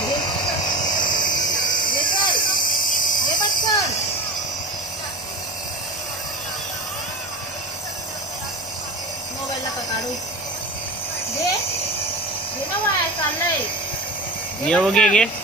घे. घे चल. घे पटकन. मोबाईल नका काढू. घे. घे ना बाय चाललंय. ये घे घे.